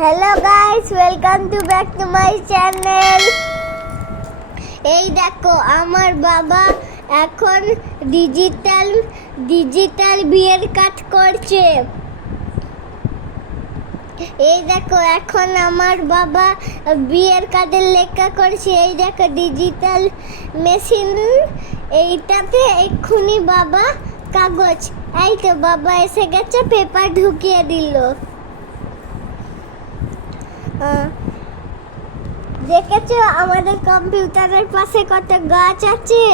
Hello guys, welcome to back to my channel. এই দেখো আমার বাবা এখন ডিজিটাল বিয়ের কাজ করছে। এই দেখো এখন আমার বাবা বিয়ের কাজের লেখা করছে। এই দেখো ডিজিটাল মেশিন, এইটাতে এক্ষুনি বাবা কাগজ, এই তো বাবা এসে গেছে, পেপার ঢুকিয়ে দিল। দেখেছো আমাদের কম্পিউটারের পাশে কত গাছ আছে।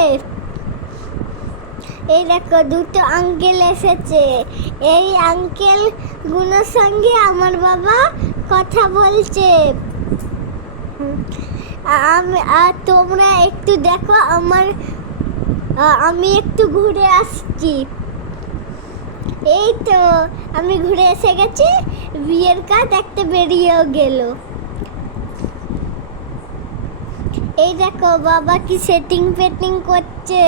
এই দেখো দুটো আঙ্কেল এসেছে। এই আঙ্কেল গুলোর সঙ্গে আমার বাবা কথা বলছে। তোমরা একটু দেখো, আমি একটু ঘুরে আসছি। এই তো আমি ঘুরে এসে গেছি, বিয়ের কাজ একটা বেরিয়েও গেল। এই দেখো বাবা কি সেটিং পেটিং করছে।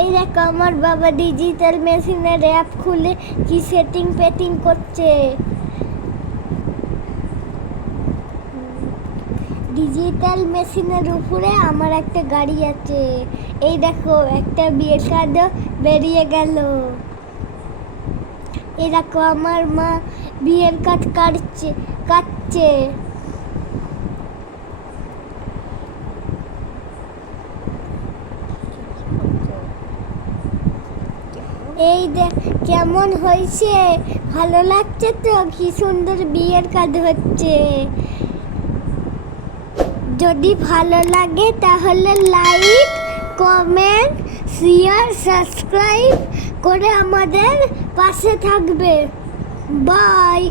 এই দেখো আমার বাবা ডিজিটাল মেশিনের অ্যাপ খুলে কি সেটিং পেটিং করছে। ডিজিটাল মেশিনের উপরে আমার একটা গাড়ি আছে। এই দেখো একটা বিয়ের কার্ড বেরিয়ে গেল। এই দেখো আমার মা বিয়ের কার্ড কাটছে। এই দেখ কেমন হয়েছে, ভালো লাগছে তো? কি সুন্দর বিয়ের কাজ হচ্ছে। যদি ভালো লাগে তাহলে লাইক, কমেন্ট, শেয়ার, সাবস্ক্রাইব করে আমাদের পাশে থাকবে। বাই।